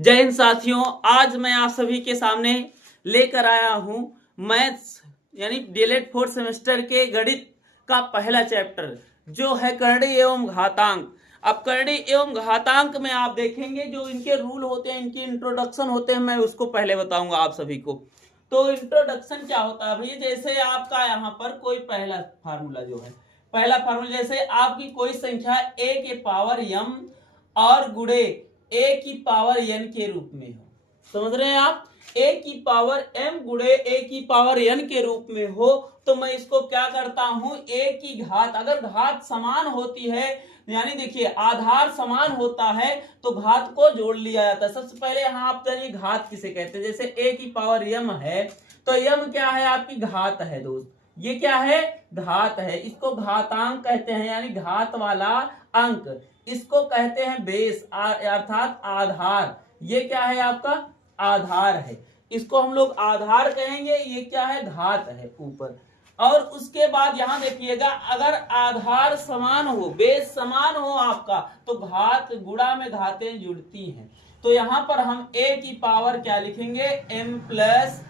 जय हिंद साथियों, आज मैं आप सभी के सामने लेकर आया हूं मैथ्स यानी डीएलएड फोर्थ सेमेस्टर के गणित का पहला चैप्टर जो है करणी एवं घातांक। अब करणी एवं घातांक में आप देखेंगे जो इनके रूल होते हैं, इनके इंट्रोडक्शन होते हैं, मैं उसको पहले बताऊंगा आप सभी को। तो इंट्रोडक्शन क्या होता है भैया, जैसे आपका यहाँ पर कोई पहला फार्मूला जो है, पहला फार्मूला जैसे आपकी कोई संख्या a के पावर m और गुणे a की पावर n के रूप में हो, समझ रहे हैं आप, a की पावर m गुणे a की पावर n के रूप में हो, तो मैं इसको क्या करता हूं, a की घात, अगर घात समान होती है यानी देखिए आधार समान होता है तो घात को जोड़ लिया जाता है। सबसे पहले यहाँ आप जानिए घात किसे कहते हैं। जैसे a की पावर m है तो m क्या है, आपकी घात है दोस्त, ये क्या है, घात है, इसको घातांक कहते हैं यानी घात वाला अंक, इसको कहते हैं बेस अर्थात आधार। ये क्या है, आपका आधार है, इसको हम लोग आधार कहेंगे। ये क्या है, घात है ऊपर। और उसके बाद यहां देखिएगा, अगर आधार समान हो, बेस समान हो आपका, तो घात गुणा में घातें जुड़ती हैं। तो यहां पर हम a की पावर क्या लिखेंगे, m प्लस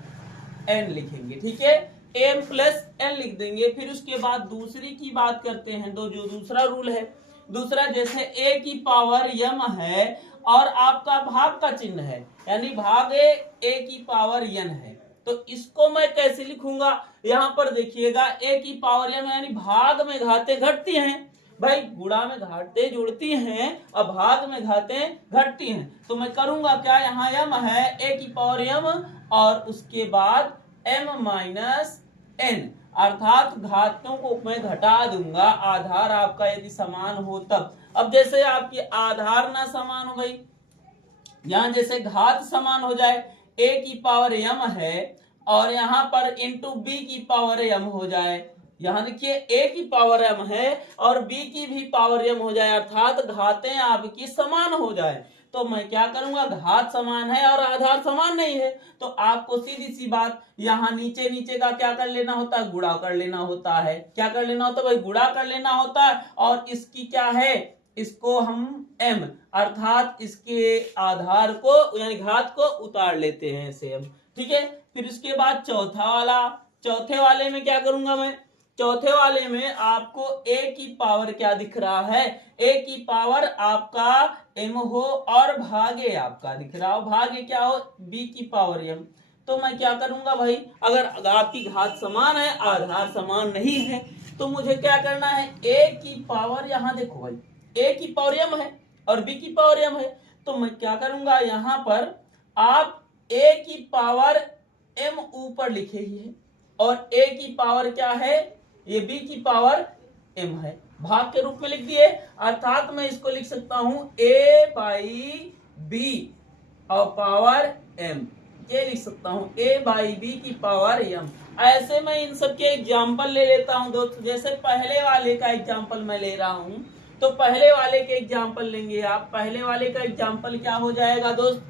n लिखेंगे, ठीक है, m प्लस n लिख देंगे। फिर उसके बाद दूसरी की बात करते हैं, तो जो दूसरा रूल है, दूसरा जैसे a की पावर m है और आपका भाग का चिन्ह है यानी भागे a की पावर n है, तो इसको मैं कैसे लिखूंगा, यहां पर देखिएगा a की पावर m यानी भाग में घातें घटती हैं भाई, गुणा में घातें जुड़ती हैं और भाग में घातें घटती हैं। तो मैं करूंगा क्या, यहाँ m है a की पावर m और उसके बाद m माइनस n, अर्थात घातों को मैं घटा दूंगा, आधार आपका यदि समान हो तब। अब जैसे आपकी आधार ना समान हो भाई, यहां जैसे घात समान हो जाए, a की पावर m है और यहां पर इंटू b की पावर m हो जाए, यहां देखिए a की पावर m है और b की भी पावर m हो जाए, अर्थात घातें आपकी समान हो जाए, तो मैं क्या करूंगा, घात समान है और आधार समान नहीं है, तो आपको सीधी सी बात यहाँ नीचे नीचे का क्या कर लेना होता है, गुणा कर लेना होता है। क्या कर लेना होता है भाई, गुणा कर लेना होता है। और इसकी क्या है, इसको हम m अर्थात इसके आधार को यानी घात को उतार लेते हैं ऐसे हम, ठीक है। फिर उसके बाद चौथा वाला, चौथे वाले में क्या करूंगा मैं, चौथे वाले में आपको a की पावर क्या दिख रहा है, a की पावर आपका m हो और भागे आपका दिख रहा हो, भागे क्या हो, b की पावर m। तो मैं क्या करूंगा भाई, अगर आपकी घात समान है आधार समान नहीं है, तो मुझे क्या करना है, a की पावर, यहां देखो भाई a की पावर m है और b की पावर m है, तो मैं क्या करूंगा, यहां पर आप a की पावर m ऊपर लिखे ही है और a की पावर क्या है, ये b की पावर m है, भाग के रूप में लिख दिए, अर्थात मैं इसको लिख सकता हूं a बाई b और पावर m, ये लिख सकता हूं a बाई b की पावर m। ऐसे मैं इन सब के एग्जाम्पल ले लेता हूं दोस्तों। जैसे पहले वाले का एग्जाम्पल मैं ले रहा हूं, तो पहले वाले के एग्जाम्पल लेंगे आप, पहले वाले का एग्जाम्पल क्या हो जाएगा दोस्त,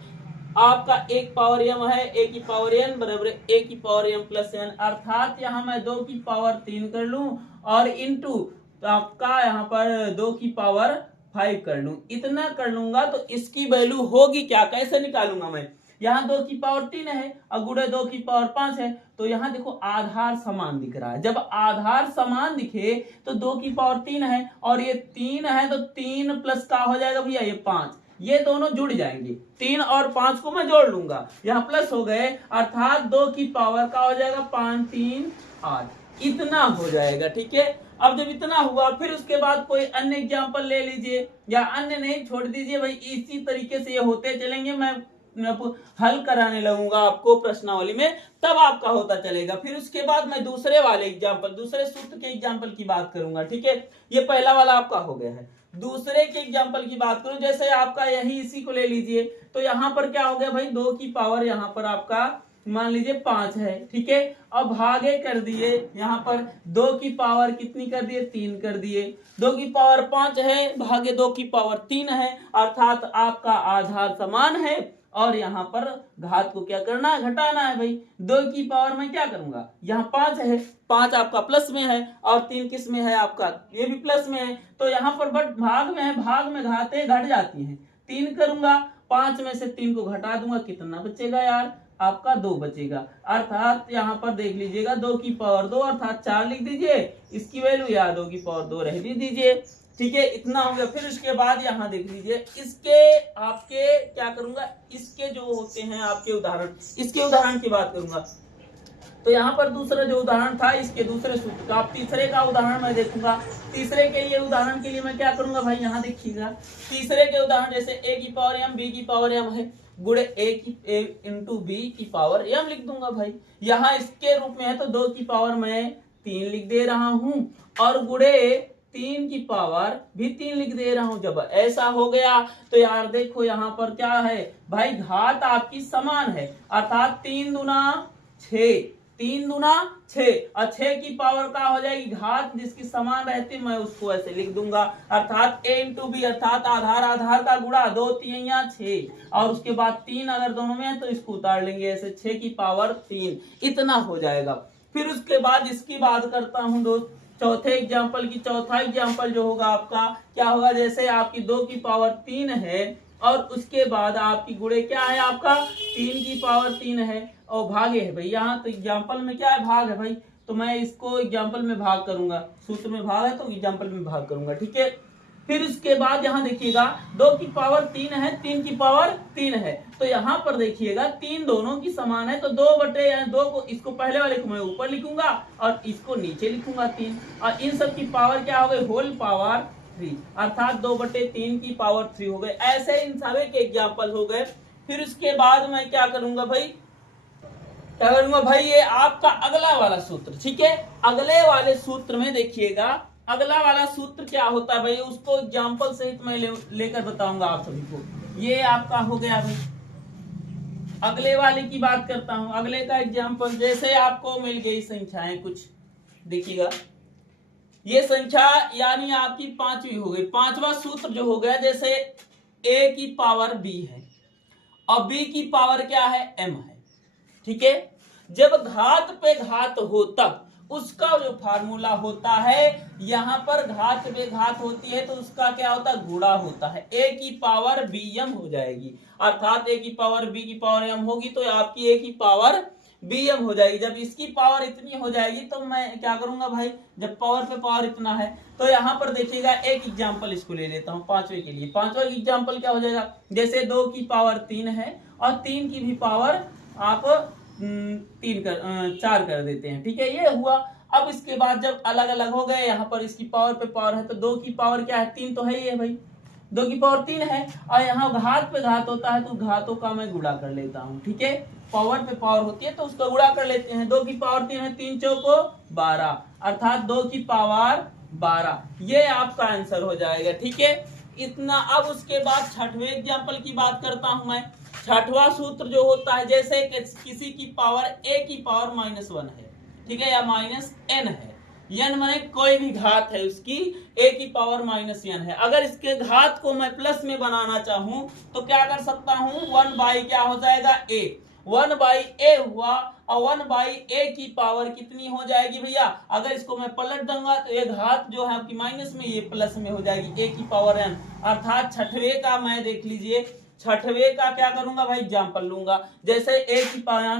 आपका एक पावर m है, a की पावर n बराबर a की पावर m प्लस n, अर्थात यहाँ मैं 2 की पावर 3 कर लूं और इंटू तो आपका यहाँ पर 2 की पावर 5 कर लूं, इतना कर लूंगा तो इसकी वैल्यू होगी क्या, कैसे निकालूंगा मैं, यहाँ 2 की पावर 3 है और गुणे 2 की पावर 5 है, तो यहाँ देखो आधार समान दिख रहा है। जब आधार समान दिखे तो 2 की पावर 3 है और ये 3 है, तो 3 प्लस का हो जाएगा भैया ये 5, ये दोनों जुड़ जाएंगे, 3 और 5 को मैं जोड़ लूंगा, यहाँ प्लस हो गए, अर्थात 2 की पावर का हो जाएगा 5 3 8, इतना हो जाएगा, ठीक है। अब जब इतना हुआ फिर उसके बाद कोई अन्य एग्जांपल ले लीजिए, या अन्य नहीं छोड़ दीजिए भाई, इसी तरीके से ये होते चलेंगे, मैं हल कराने लगूंगा आपको प्रश्नावली में, तब आपका होता चलेगा। फिर उसके बाद मैं दूसरे वाले एग्जांपल, दूसरे सूत्र के एग्जांपल की बात करूंगा, ठीक है। ये पहला वाला आपका हो गया है, दूसरे के एग्जांपल की बात करूं, जैसे आपका यही इसी को ले लीजिए, तो यहां पर क्या हो गया भाई, 2 की पावर यहां पर आपका मान लीजिए 5 है, ठीक है। अब भागे कर दिए, यहाँ पर 2 की पावर कितनी कर दिए, 3 कर दिए, 2 की पावर 5 है भागे 2 की पावर 3 है, अर्थात आपका आधार समान है और यहाँ पर घात को क्या करना है, घटाना है भाई। 2 की पावर में क्या करूंगा, यहाँ 5 है, 5 आपका प्लस में है और 3 किस में है आपका, ये भी प्लस में है, तो यहाँ पर बट भाग में है, भाग में घातें घट जाती हैं, 3 करूंगा 5 में से 3 को घटा दूंगा, कितना बचेगा यार, आपका 2 बचेगा। अर्थात यहाँ पर देख लीजिएगा 2 की पावर 2 अर्थात 4 लिख दीजिए, इसकी वैल्यू या 2 की पावर 2 रहने दीजिए। ठीक है, इतना हो गया। फिर उसके बाद यहाँ देख लीजिए, इसके आपके क्या करूंगा, इसके जो होते हैं आपके उदाहरण, इसके उदाहरण की बात करूंगा। तो यहाँ पर दूसरा जो उदाहरण था इसके दूसरे सूत्र का, अब तीसरे का उदाहरण मैं देखूंगा। तीसरे के लिए उदाहरण के लिए मैं क्या करूंगा भाई, यहाँ देखिएगा तीसरे के उदाहरण जैसे a की पावर m b की पावर m है, गुणे a इंटू b की पावर m लिख दूंगा भाई। यहाँ इसके रूप में है तो 2 की पावर मैं 3 लिख दे रहा हूं और गुणे 3 की पावर भी 3 लिख दे रहा हूं। जब ऐसा हो गया तो यार देखो यहाँ पर क्या है भाई, घात आपकी समान है, अर्थात 3 दूना 6, 3 दूना 6 और 6 की पावर का हो जाएगी घात, जिसकी समान रहती मैं उसको ऐसे लिख दूंगा, अर्थात a इंटू बी, अर्थात आधार आधार का गुणा, 2 3 6 और उसके बाद 3 अगर दोनों में है तो इसको उतार लेंगे ऐसे, 6 की पावर 3, इतना हो जाएगा। फिर उसके बाद इसकी बात करता हूं दोस्त, चौथे एग्जाम्पल की। चौथा एग्जाम्पल जो होगा आपका क्या होगा, जैसे आपकी 2 की पावर 3 है और उसके बाद आपकी गुणे क्या है, आपका 3 की पावर 3 है और भागे है भाई। यहाँ तो एग्जाम्पल में क्या है, भाग है भाई, तो मैं इसको एग्जाम्पल में भाग करूंगा, सूत्र में भाग है तो एग्जाम्पल में भाग करूंगा। ठीक है, फिर उसके बाद यहाँ देखिएगा 2 की पावर 3 है, 3 की पावर 3 है, तो यहाँ पर देखिएगा 3 दोनों की समान है तो 2/2 को, इसको पहले वाले को मैं ऊपर लिखूंगा और इसको नीचे लिखूंगा 3, और इन सब की पावर क्या हो गई, होल पावर 3, अर्थात 2/3 की पावर 3 हो गए। ऐसे इन सभी के एग्जाम्पल हो गए। फिर उसके बाद मैं क्या करूंगा भाई, क्या करूंगा भाई, ये आपका अगला वाला सूत्र। ठीक है, अगले वाले सूत्र में देखिएगा, अगला वाला सूत्र क्या होता है भाई, उसको एग्जाम्पल सहित मैं लेकर बताऊंगा आप सभी को। ये आपका हो गया भाई, अगले वाले की बात करता हूं। अगले का एग्जाम्पल जैसे आपको मिल गई संख्याएं कुछ, देखिएगा ये संख्या यानी आपकी 5वीं हो गई। 5वां सूत्र जो हो गया, जैसे a की पावर b है और b की पावर क्या है, m है। ठीक है, जब घात पे घात हो तब उसका जो फार्मूला होता है, यहां पर घात पे घात होती है तो उसका क्या होता है, गुणा होता है, a की पावर bm हो जाएगी, अर्थात a की पावर b की पावर m होगी तो आपकी a की पावर bm हो जाएगी। जब इसकी पावर इतनी हो जाएगी तो मैं क्या करूंगा भाई, जब पावर पे पावर इतना है तो यहाँ पर देखिएगा एक एग्जाम्पल इसको ले लेता हूँ 5वें के लिए। 5वां एग्जाम्पल क्या हो जाएगा, जैसे 2 की पावर 3 है और 3 की भी पावर आप 4 कर देते हैं। ठीक है, ये हुआ। अब इसके बाद जब अलग अलग हो गए, यहाँ पर इसकी पावर पे पावर है तो 2 की पावर क्या है, 3 तो है ही है भाई, 2 की पावर 3 है और यहाँ घात पे घात होता है तो घातों का मैं गुणा कर लेता हूँ। ठीक है, पावर पे पावर होती है तो उसका गुणा कर लेते हैं। 2 की पावर 3 है, 3 चौको 12 अर्थात 2 की पावर 12, ये आपका आंसर हो जाएगा। ठीक है, इतना। अब उसके बाद 6वें एग्जाम्पल की बात करता हूं मैं। 6वां सूत्र जो होता है, जैसे किसी की पावर a की पावर -1 है, ठीक है, या -n है, n माने कोई भी घात है उसकी, a की पावर -n है। अगर इसके घात को मैं प्लस में बनाना चाहूं तो क्या कर सकता हूं, 1 क्या हो जाएगा, a, 1/a हुआ और 1/a की पावर कितनी हो जाएगी भैया, अगर इसको मैं पलट दूंगा तो ये घात जो है आपकी माइनस में, ये प्लस में हो जाएगी, a की पावर n, अर्थात 6वें का मैं देख लीजिए, 6वें का क्या करूंगा भाई, एग्जाम्पल लूंगा। जैसे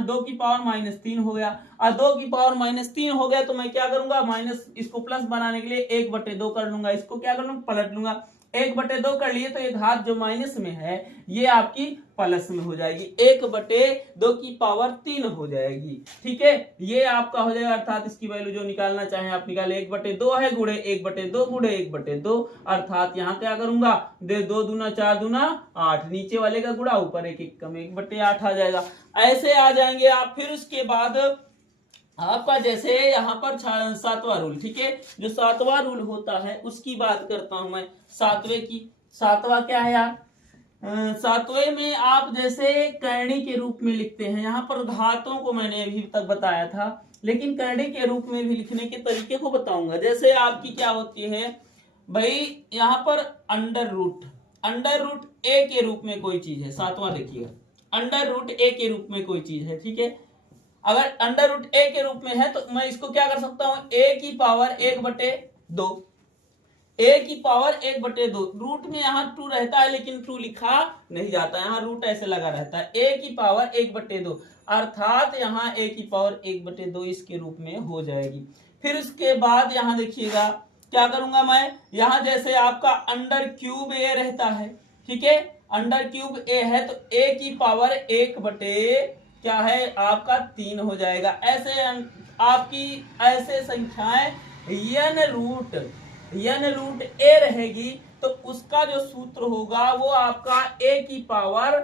2 की पावर -3 हो गया और 2 की पावर -3 हो गया तो मैं क्या करूंगा, माइनस इसको प्लस बनाने के लिए 1/2 कर लूंगा, इसको क्या कर लूंगा, पलट लूंगा, 1/2 कर लिए तो ये घात जो माइनस में है ये आपकी प्लस में हो जाएगी, 1/2 की पावर 3 हो जाएगी। ठीक है, ये आपका हो जाएगा, अर्थात इसकी वैल्यू जो निकालना चाहे आप निकाले, 1/2 है गुणे 1/2 गुणे 1/2, अर्थात यहाँ क्या करूंगा, 2 दूना 4 दूना 8, नीचे वाले का गुणा ऊपर 1 कम 1/8 आ जाएगा। ऐसे आ जाएंगे आप। फिर उसके बाद आपका जैसे यहाँ पर 7वां रूल, ठीक है, जो 7वां रूल होता है उसकी बात करता हूं मैं, 7वें की। 7वां क्या है यार, 7वें में आप जैसे करणी के रूप में लिखते हैं, यहाँ पर घातों को मैंने अभी तक बताया था, लेकिन करणी के रूप में भी लिखने के तरीके को बताऊंगा। जैसे आपकी क्या होती है भाई, यहाँ पर अंडर रूट a के रूप में कोई चीज है, 7वां देखिएगा, अंडर रूट a के रूप में कोई चीज है। ठीक है, अगर अंडर रूट a के रूप में है तो मैं इसको क्या कर सकता हूं, a की पावर 1/2, a की पावर 1/2, रूट में यहाँ 2 रहता है लेकिन 2 लिखा नहीं जाता, यहाँ रूट ऐसे लगा रहता है, a की पावर 1/2 अर्थात यहाँ a की पावर 1/2 इसके रूप में हो जाएगी। फिर उसके बाद यहाँ देखिएगा क्या करूंगा मैं, यहाँ जैसे आपका अंडर क्यूब a रहता है, ठीक है, अंडर क्यूब a है तो a की पावर 1/, क्या है आपका 3 हो जाएगा। ऐसे आपकी ऐसे संख्याएं n रूट a रहेगी तो उसका जो सूत्र होगा वो आपका a की पावर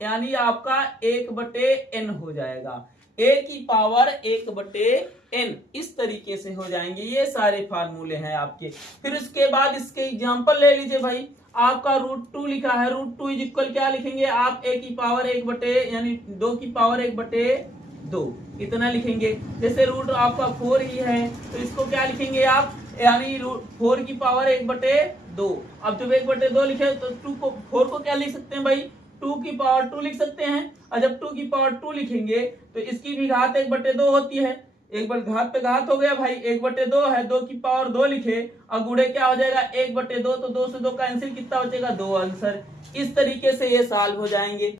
यानी आपका 1/n हो जाएगा, a की पावर 1/n इस तरीके से हो जाएंगे। ये सारे फार्मूले हैं आपके। फिर उसके बाद इसके एग्जांपल ले लीजिए भाई, आपका √2 लिखा है, √2 इज इक्वल क्या लिखेंगे आप, a की पावर 1 यानी 2 की पावर 1/2 इतना लिखेंगे। जैसे रूट आपका 4 ही है तो इसको क्या लिखेंगे आप, यानी 4 की पावर 1/2। अब जब 1/2 लिखे तो 4 को क्या लिख सकते हैं भाई, 2 की पावर 2 लिख सकते हैं। और जब 2 की पावर 2 लिखेंगे तो इसकी भी घात 1/2 होती है, एक बार घात पे घात हो गया भाई, 1/2 है, 2 की पावर 2 लिखे और गुणे क्या हो जाएगा 1/2, तो 2 से 2 कैंसिल, कितना बचेगा 2 आंसर। इस तरीके से ये सॉल्व हो जाएंगे।